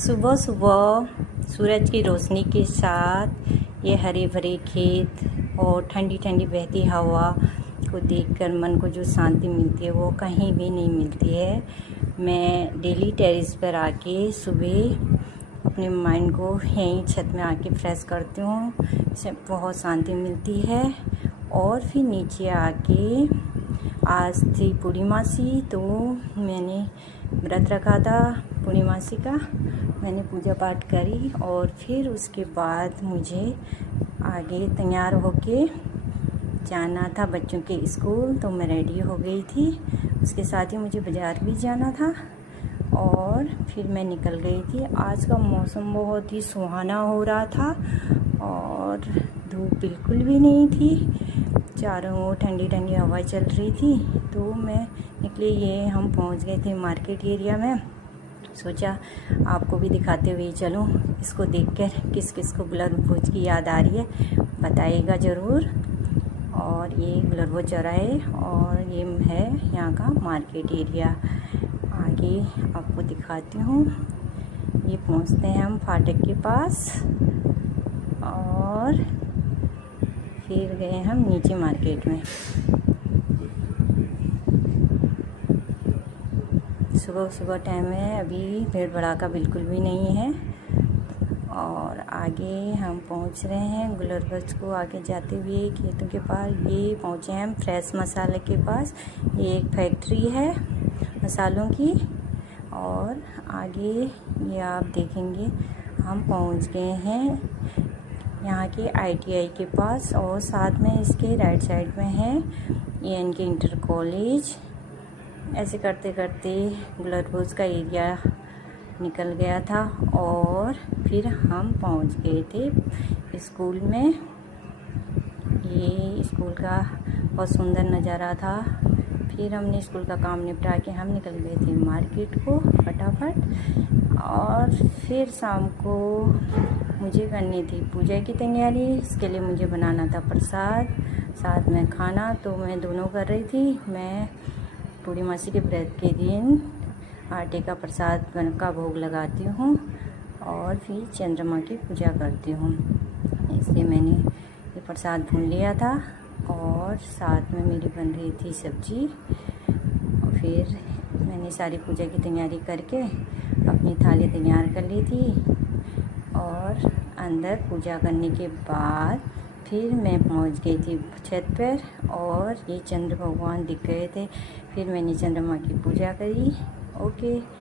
सुबह सुबह सूरज की रोशनी के साथ ये हरे भरे खेत और ठंडी ठंडी बहती हवा को देखकर मन को जो शांति मिलती है वो कहीं भी नहीं मिलती है। मैं डेली टेरेस पर आके सुबह अपने माइंड को यहीं छत में आके फ्रेश करती हूँ, इससे बहुत शांति मिलती है। और फिर नीचे आके आज थी पूर्णिमासी, तो मैंने व्रत रखा था पूर्णिमासी का। मैंने पूजा पाठ करी और फिर उसके बाद मुझे आगे तैयार होके जाना था बच्चों के स्कूल, तो मैं रेडी हो गई थी। उसके साथ ही मुझे बाज़ार भी जाना था और फिर मैं निकल गई थी। आज का मौसम बहुत ही सुहाना हो रहा था और धूप बिल्कुल भी नहीं थी, चारों ओर ठंडी ठंडी हवा चल रही थी। तो मैं निकली, ये हम पहुंच गए थे मार्केट एरिया में। सोचा आपको भी दिखाते हुए चलूं। इसको देखकर किस किस को गुलरभोज की याद आ रही है बताइएगा ज़रूर। और ये गुलरभोज चौराहे और ये है यहाँ का मार्केट एरिया। आगे आपको दिखाती हूँ। ये पहुँचते हैं हम फाटक के पास और फिर गए हम नीचे मार्केट में। सुबह सुबह टाइम है, अभी भीड़ भड़ाका बिल्कुल भी नहीं है। और आगे हम पहुंच रहे हैं गुलरभोज को आगे जाते हुए खेतों के पास। ये पहुंचे हैं हम फ्रेश मसाले के पास। ये एक फैक्ट्री है मसालों की। और आगे ये आप देखेंगे हम पहुंच गए हैं यहाँ के ITI के पास। और साथ में इसके राइट साइड में है ANK इंटर कॉलेज। ऐसे करते करते गुलरभोज का एरिया निकल गया था और फिर हम पहुंच गए थे स्कूल में। ये स्कूल का बहुत सुंदर नज़ारा था। फिर हमने स्कूल का काम निपटा के हम निकल गए थे मार्केट को फटाफट। और फिर शाम को मुझे करनी थी पूजा की तैयारी। इसके लिए मुझे बनाना था प्रसाद साथ में खाना, तो मैं दोनों कर रही थी। मैं पूर्णिमासी के व्रत के दिन आटे का प्रसाद का भोग लगाती हूँ और फिर चंद्रमा की पूजा करती हूँ, इसलिए मैंने ये प्रसाद भून लिया था। और साथ में मेरी बन रही थी सब्जी। और फिर मैंने सारी पूजा की तैयारी करके अपनी थाली तैयार कर ली थी। और अंदर पूजा करने के बाद फिर मैं पहुंच गई थी छत पर और ये चंद्र भगवान दिख गए थे। फिर मैंने चंद्रमा की पूजा करी। ओके।